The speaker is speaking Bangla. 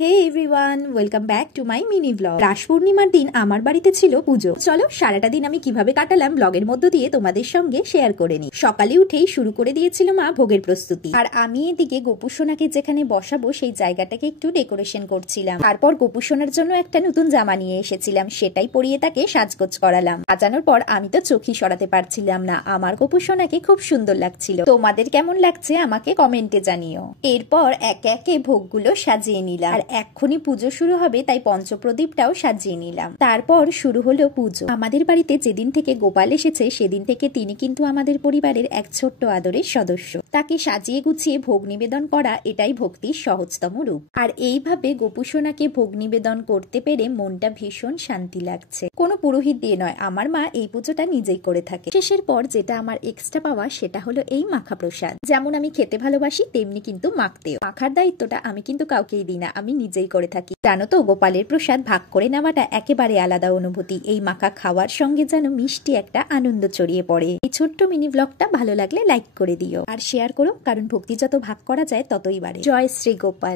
Hey everyone, welcome back to my mini blog. রাস পূর্ণিমার দিন আমার বাড়িতে ছিল পুজো। চলো সারাটা দিন আমি কিভাবে কাটালাম ব্লগের মধ্য দিয়ে তোমাদের সঙ্গে শেয়ার করে নিই। সকালে উঠেই শুরু করে দিয়েছিল মা ভোগের প্রস্তুতি, আর আমি এদিকে গোপুসোনাকে যেখানে বসাবো সেই জায়গাটাকে একটু ডেকোরেশন করছিলাম। তারপর গোপুসোনার জন্য একটা নতুন জামা নিয়ে এসেছিলাম, সেটাই পরিয়ে তাকে সাজগোজ করালাম। সাজানোর পর আমি তো চোখই সরাতে পারছিলাম না, আমার গোপুসোনাকে খুব সুন্দর লাগছিল। তোমাদের কেমন লাগছে আমাকে কমেন্টে জানিও। এরপর একে একে ভোগগুলো সাজিয়ে নিলাম, আর এক্ষুনি পুজো শুরু হবে তাই পঞ্চপ্রদীপটাও সাজিয়ে নিলাম। তারপর শুরু হলো পুজো। আমাদের বাড়িতে যেদিন থেকে গোপাল এসেছে সেদিন থেকে তিনি কিন্তু আমাদের পরিবারের এক ছোট্ট আদরের সদস্য। তাকে সাজিয়ে গুছিয়ে ভোগ নিবেদন করা এটাই ভক্তির সহজতম রূপ। আর এইভাবে গোপুসোনাকে ভোগ নিবেদন করতে পেরে মনটা ভীষণ শান্তি লাগছে। কোনো পুরোহিত দিয়ে নয়, আমার মা এই পুজোটা নিজেই করে থাকে। শেষের পর যেটা আমার এক্সট্রা পাওয়া সেটা হলো এই মাখা প্রসাদ। যেমন আমি খেতে ভালোবাসি তেমনি কিন্তু মাখতেও। মাখার দায়িত্বটা আমি কিন্তু কাউকেই দিই না, আমি নিজেই করে থাকি। জানো তো, গোপালের প্রসাদ ভাগ করে নেওয়াটা একেবারে আলাদা অনুভূতি। এই মাখা খাওয়ার সঙ্গে যেন মিষ্টি একটা আনন্দ ছড়িয়ে পড়ে। এই ছোট্ট মিনি ব্লগটা ভালো লাগলে লাইক করে দিও আর শেয়ার করো, কারণ ভক্তি যত ভাগ করা যায় ততই বাড়ে। জয় শ্রী গোপাল।